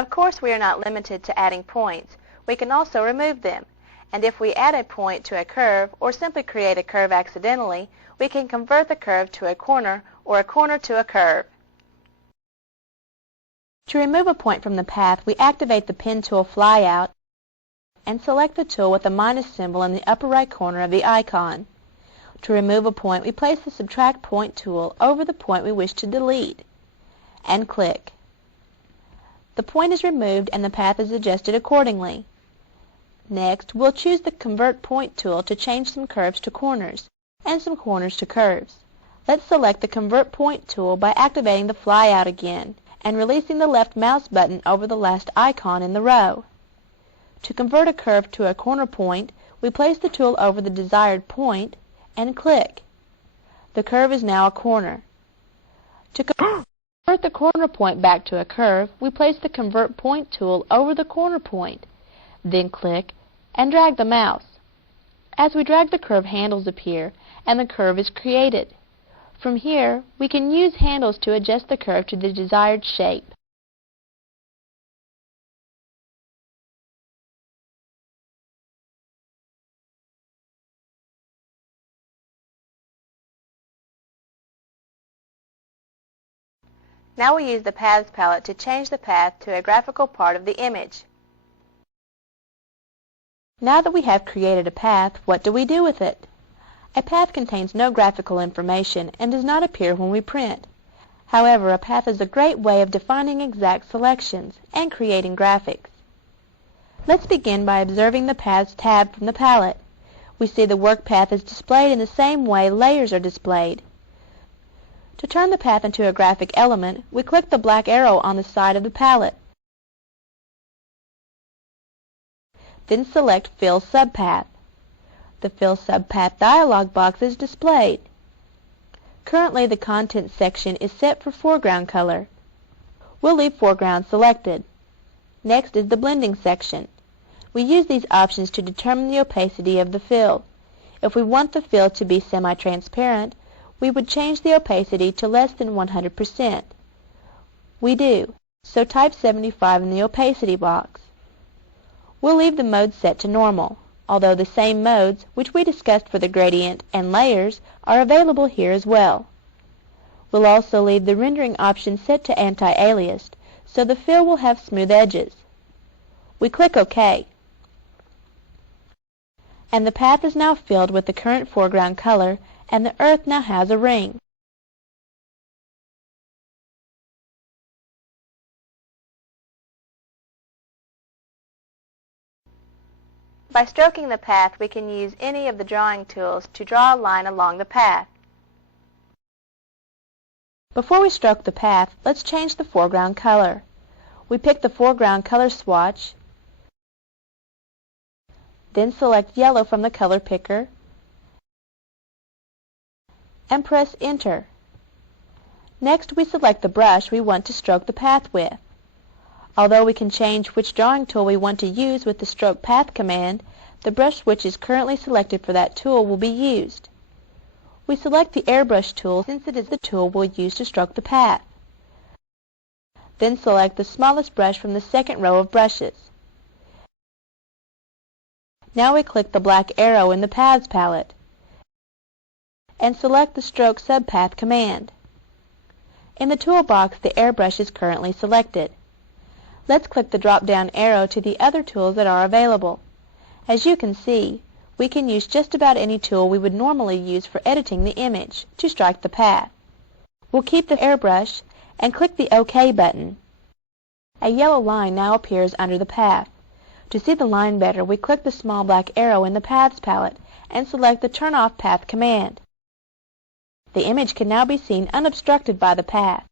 Of course, we are not limited to adding points. We can also remove them. And if we add a point to a curve or simply create a curve accidentally, we can convert the curve to a corner or a corner to a curve. To remove a point from the path, we activate the pen tool flyout and select the tool with the minus symbol in the upper right corner of the icon. To remove a point, we place the subtract point tool over the point we wish to delete and click. The point is removed and the path is adjusted accordingly. Next, we'll choose the Convert Point tool to change some curves to corners and some corners to curves. Let's select the Convert Point tool by activating the flyout again and releasing the left mouse button over the last icon in the row. To convert a curve to a corner point, we place the tool over the desired point and click. The curve is now a corner. To convert the corner point back to a curve, we place the Convert Point tool over the corner point, then click and drag the mouse. As we drag, the curve handles appear and the curve is created. From here, we can use handles to adjust the curve to the desired shape. Now we use the Paths palette to change the path to a graphical part of the image. Now that we have created a path, what do we do with it? A path contains no graphical information and does not appear when we print. However, a path is a great way of defining exact selections and creating graphics. Let's begin by observing the Paths tab from the palette. We see the work path is displayed in the same way layers are displayed. To turn the path into a graphic element, we click the black arrow on the side of the palette. Then select Fill Subpath. The Fill Subpath dialog box is displayed. Currently, the Contents section is set for foreground color. We'll leave foreground selected. Next is the Blending section. We use these options to determine the opacity of the fill. If we want the fill to be semi-transparent, we would change the opacity to less than 100%. We do, so type 75 in the opacity box. We'll leave the mode set to normal, although the same modes, which we discussed for the gradient and layers, are available here as well. We'll also leave the rendering option set to anti-aliased, so the fill will have smooth edges. We click OK. And the path is now filled with the current foreground color, and the earth now has a ring. By stroking the path, we can use any of the drawing tools to draw a line along the path. Before we stroke the path, let's change the foreground color. We pick the foreground color swatch, then select yellow from the color picker, and press Enter. Next, we select the brush we want to stroke the path with. Although we can change which drawing tool we want to use with the Stroke Path command, the brush which is currently selected for that tool will be used. We select the Airbrush tool since it is the tool we'll use to stroke the path. Then select the smallest brush from the second row of brushes. Now we click the black arrow in the Paths palette and select the Stroke Subpath command. In the toolbox, the airbrush is currently selected. Let's click the drop-down arrow to the other tools that are available. As you can see, we can use just about any tool we would normally use for editing the image to strike the path. We'll keep the airbrush and click the OK button. A yellow line now appears under the path. To see the line better, we click the small black arrow in the Paths palette and select the Turn Off Path command. The image can now be seen unobstructed by the path.